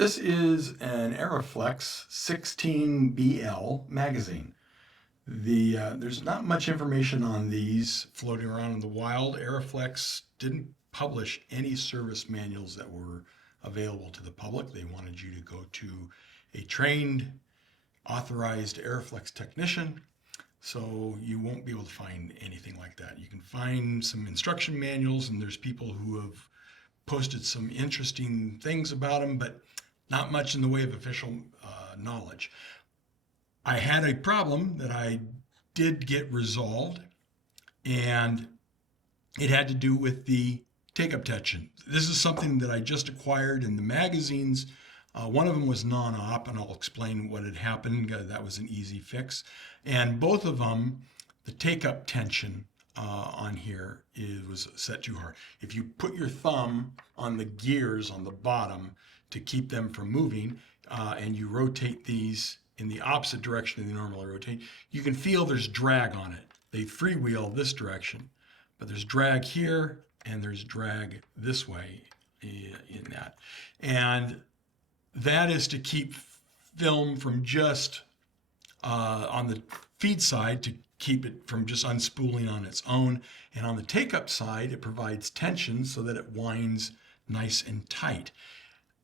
This is an Arriflex 16BL magazine. There's not much information on these floating around in the wild. Arriflex didn't publish any service manuals that were available to the public. They wanted you to go to a trained, authorized Arriflex technician, so you won't be able to find anything like that. You can find some instruction manuals, and there's people who have posted some interesting things about them, but not much in the way of official knowledge. I had a problem that I did get resolved, and it had to do with the take-up tension. This is something that I just acquired in the magazines. One of them was non-op, and I'll explain what had happened. That was an easy fix. And both of them, the take-up tension on here was set too hard. If you put your thumb on the gears on the bottom to keep them from moving, and you rotate these in the opposite direction than they normally rotate, you can feel there's drag on it. They freewheel this direction, but there's drag here and there's drag this way in that. And that is to keep film from just on the feed side, to keep it from just unspooling on its own. And on the take-up side, it provides tension so that it winds nice and tight.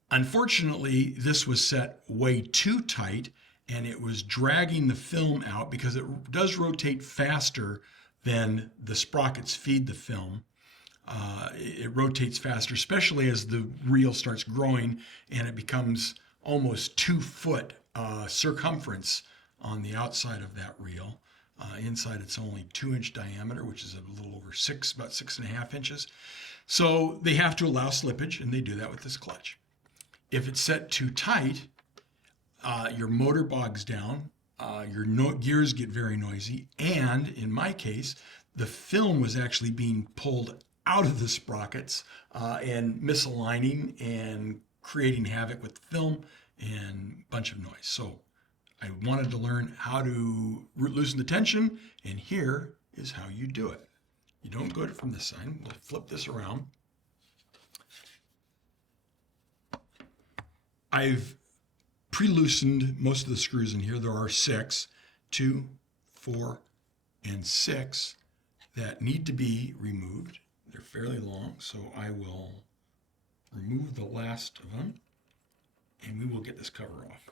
Unfortunately, this was set way too tight, and it was dragging the film out because it does rotate faster than the sprockets feed the film. It rotates faster, especially as the reel starts growing and it becomes almost 2-foot circumference on the outside of that reel. Inside it's only 2-inch diameter, which is a little over about 6.5 inches. So they have to allow slippage, and they do that with this clutch. If it's set too tight, your motor bogs down, your gears get very noisy, and in my case, the film was actually being pulled out of the sprockets and misaligning and creating havoc with the film and a bunch of noise. So I wanted to learn how to loosen the tension, and here is how you do it. You don't go from this side. We'll flip this around. I've pre-loosened most of the screws in here. There are 6, 2, 4, and 6 that need to be removed. They're fairly long, so I will remove the last of them, and we will get this cover off.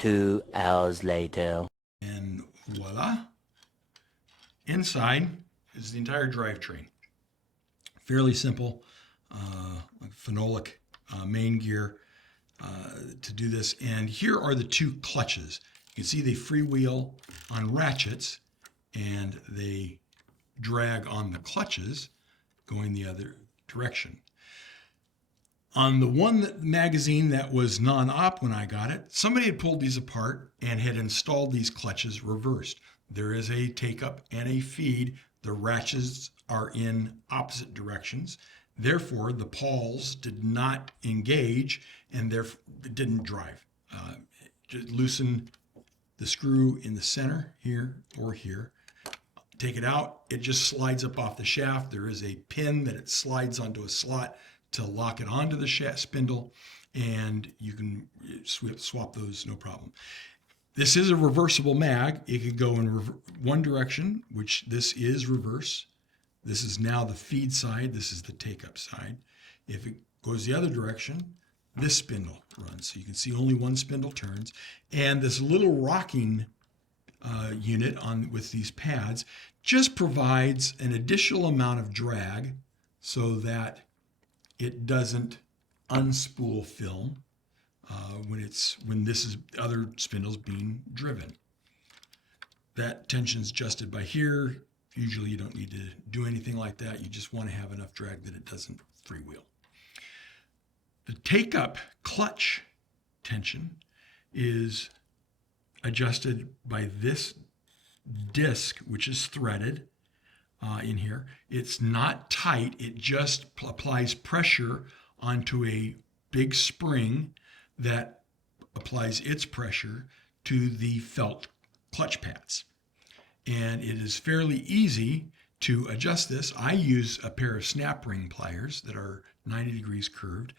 2 hours later. And voila. Inside is the entire drivetrain. Fairly simple, like phenolic main gear to do this. And here are the 2 clutches. You can see they freewheel on ratchets, and they drag on the clutches going the other direction. On the one magazine that was non-op when I got it, somebody had pulled these apart and had installed these clutches reversed. There is a take-up and a feed. The ratchets are in opposite directions. Therefore, the pawls did not engage, and therefore it didn't drive. Just loosen the screw in the center here or here. Take it out. It just slides up off the shaft. There is a pin that it slides onto a slot to lock it onto the shaft spindle, and you can swap those no problem. This is a reversible mag. It could go in one direction, which this is reverse. This is now the feed side. This is the take-up side. If it goes the other direction, this spindle runs. So you can see only one spindle turns. And this little rocking unit with these pads just provides an additional amount of drag so that it doesn't unspool film when this is other spindles being driven. That tension is adjusted by here. Usually you don't need to do anything like that. You just want to have enough drag that it doesn't freewheel. The take-up clutch tension is adjusted by this disc, which is threaded in here. It's not tight. It just applies pressure onto a big spring that applies its pressure to the felt clutch pads. And it is fairly easy to adjust this. I use a pair of snap ring pliers that are 90 degrees curved.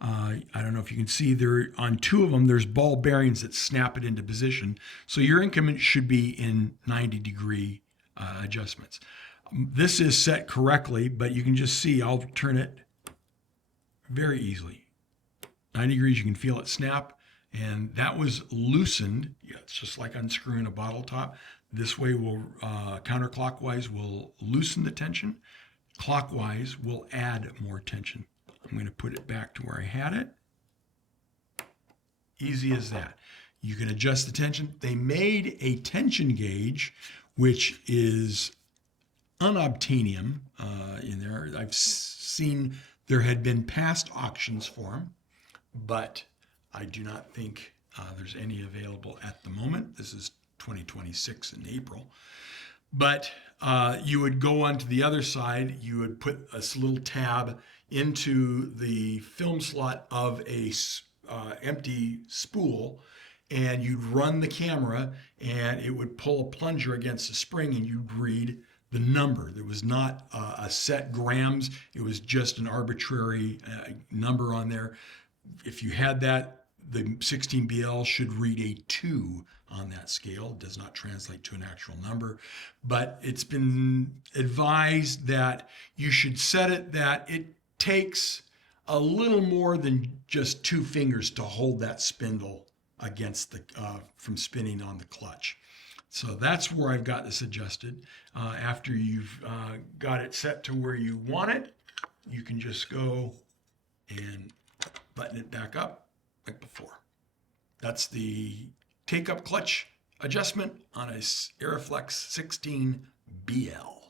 I don't know if you can see there on 2 of them, there's ball bearings that snap it into position. So your increment should be in 90 degree adjustments. This is set correctly, but you can just see I'll turn it very easily. 90 degrees, you can feel it snap, and that was loosened. Yeah, it's just like unscrewing a bottle top. This way will counterclockwise will loosen the tension. Clockwise will add more tension. I'm going to put it back to where I had it. Easy as that. You can adjust the tension. They made a tension gauge, which is unobtainium in there. I've seen there had been past auctions for them, but I do not think there's any available at the moment. This is 2026 in April. But you would go onto the other side, you would put a little tab into the film slot of a empty spool, and you'd run the camera, and it would pull a plunger against the spring, and you'd read the number. There was not a set grams, it was just an arbitrary number on there. If you had that, the 16BL should read a 2 on that scale. It does not translate to an actual number, but it's been advised that you should set it that it takes a little more than just 2 fingers to hold that spindle against the from spinning on the clutch. So that's where I've got this adjusted. After you've got it set to where you want it, you can just go and button it back up like before. That's the take-up clutch adjustment on a Arriflex 16BL.